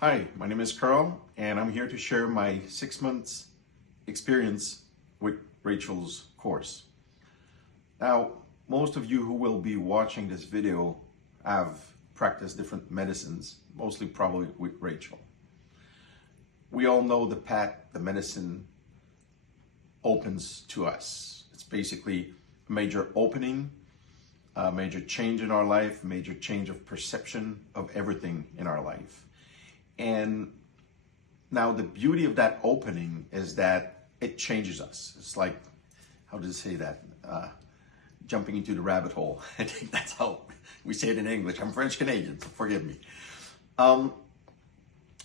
Hi, my name is Karl, and I'm here to share my 6 months experience with Rachel's course. Now, most of you who will be watching this video have practiced different medicines, mostly probably with Rachel. We all know the path the medicine opens to us. It's basically a major opening, a major change in our life, a major change of perception of everything in our life. And now the beauty of that opening is that it changes us. It's like, how does it say that? Jumping into the rabbit hole. I think that's how we say it in English. I'm French Canadian, so forgive me. And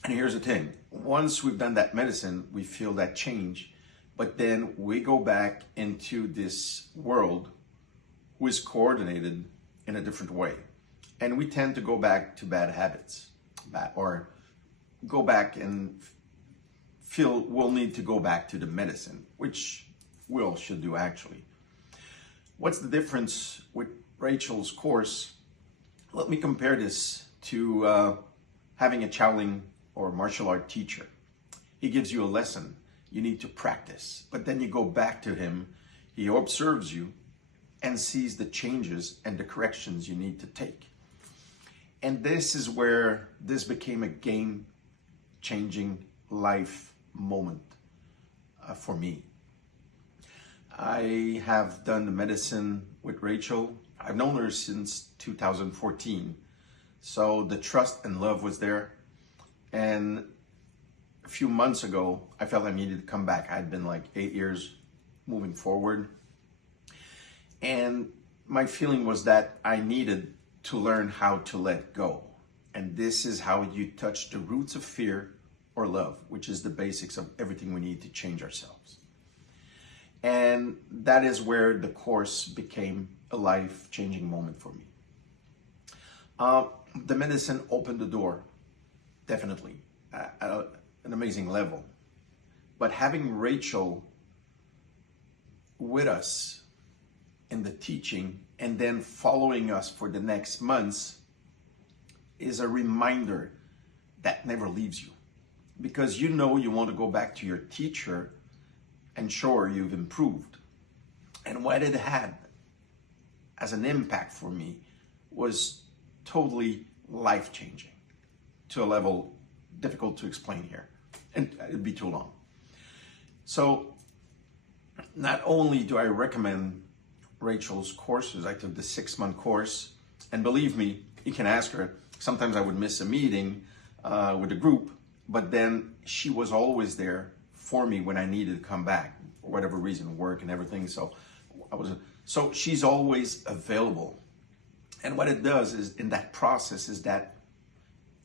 here's the thing. Once we've done that medicine, we feel that change, but then we go back into this world who is coordinated in a different way. And we tend to go back to bad habits, or go back and feel we'll need to go back to the medicine, which we all should do actually. What's the difference with Rachel's course? Let me compare this to having a Shaolin or martial art teacher. He gives you a lesson, you need to practice, but then you go back to him, he observes you and sees the changes and the corrections you need to take. And this is where this became a game-changing life moment for me. I have done the medicine with Rachel. I've known her since 2014. So the trust and love was there. And a few months ago, I felt I needed to come back. I'd been like 8 years moving forward. And my feeling was that I needed to learn how to let go. And this is how you touch the roots of fear or love, which is the basics of everything we need to change ourselves. And that is where the course became a life-changing moment for me. The medicine opened the door, definitely, at an amazing level. But having Rachel with us in the teaching and then following us for the next months is a reminder that never leaves you, because you know you want to go back to your teacher and show her you've improved. And what it had as an impact for me was totally life-changing to a level difficult to explain here, and it'd be too long. So not only do I recommend Rachel's courses, I took the 6-month course, and believe me, you can ask her. Sometimes I would miss a meeting with the group, but then she was always there for me when I needed to come back for whatever reason, work and everything. So she's always available. And what it does is, in that process, is that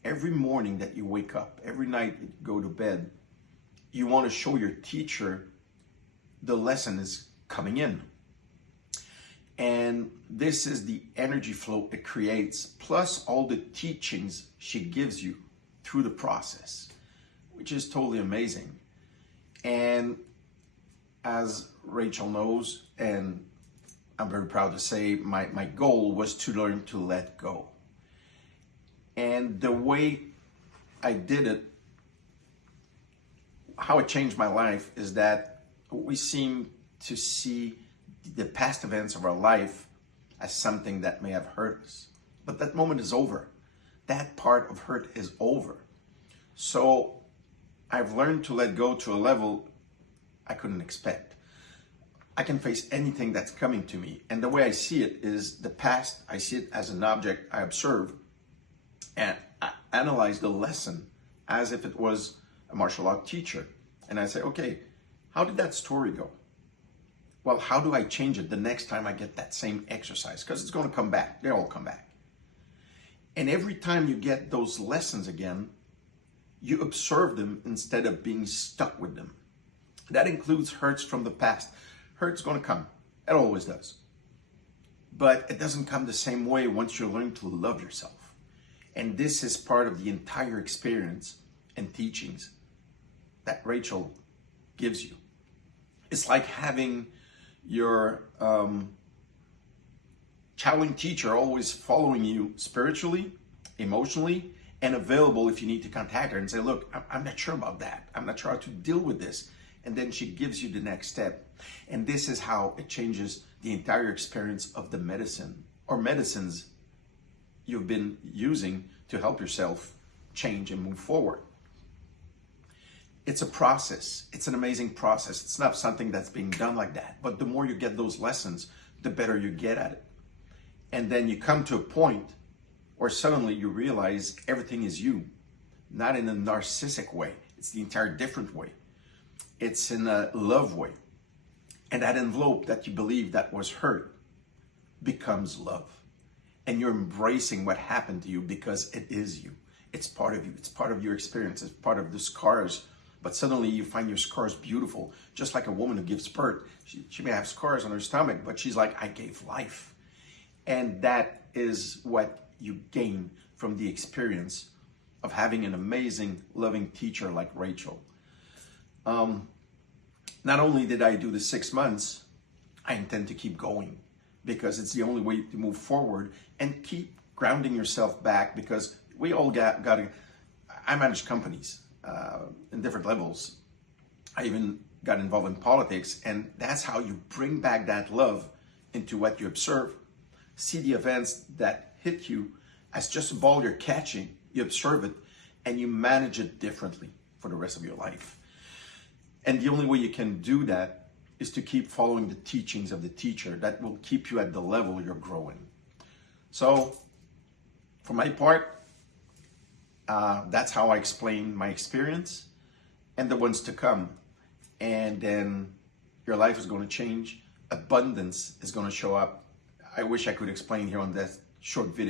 every morning that you wake up, every night you go to bed, you want to show your teacher the lesson is coming in. And this is the energy flow it creates, plus all the teachings she gives you through the process, which is totally amazing. And as Rachel knows, and I'm very proud to say, my goal was to learn to let go. And the way I did it, how it changed my life, is that we seem to see the past events of our life as something that may have hurt us. But that moment is over. That part of hurt is over. So I've learned to let go to a level I couldn't expect. I can face anything that's coming to me. And the way I see it is the past, I see it as an object I observe, and I analyze the lesson as if it was a martial art teacher. And I say, okay, how did that story go? Well, how do I change it the next time I get that same exercise? Because it's going to come back. They all come back. And every time you get those lessons again, you observe them instead of being stuck with them. That includes hurts from the past. Hurt's going to come. It always does. But it doesn't come the same way once you learn to love yourself. And this is part of the entire experience and teachings that Rachel gives you. It's like having your Shaolin teacher always following you spiritually, emotionally, and available if you need to contact her and say, look, I'm not sure about that. I'm not sure how to deal with this. And then she gives you the next step. And this is how it changes the entire experience of the medicine or medicines you've been using to help yourself change and move forward. It's a process. It's an amazing process. It's not something that's being done like that. But the more you get those lessons, the better you get at it. And then you come to a point where suddenly you realize everything is you, not in a narcissistic way. It's the entire different way. It's in a love way. And that envelope that you believe that was hurt becomes love. And you're embracing what happened to you because it is you. It's part of you. It's part of your experience. It's part of the scars. But suddenly you find your scars beautiful. Just like a woman who gives birth. She may have scars on her stomach, but she's like, I gave life. And that is what you gain from the experience of having an amazing, loving teacher like Rachel. Not only did I do the 6 months, I intend to keep going because it's the only way to move forward and keep grounding yourself back, because we all got to, I manage companies in different levels. I even got involved in politics, and that's how you bring back that love into what you observe. See the events that hit you as just a ball you're catching, you observe it, and you manage it differently for the rest of your life. And the only way you can do that is to keep following the teachings of the teacher that will keep you at the level you're growing. So, for my part, that's how I explain my experience and the ones to come. And then your life is going to change. Abundance is going to show up. I wish I could explain here on that short video.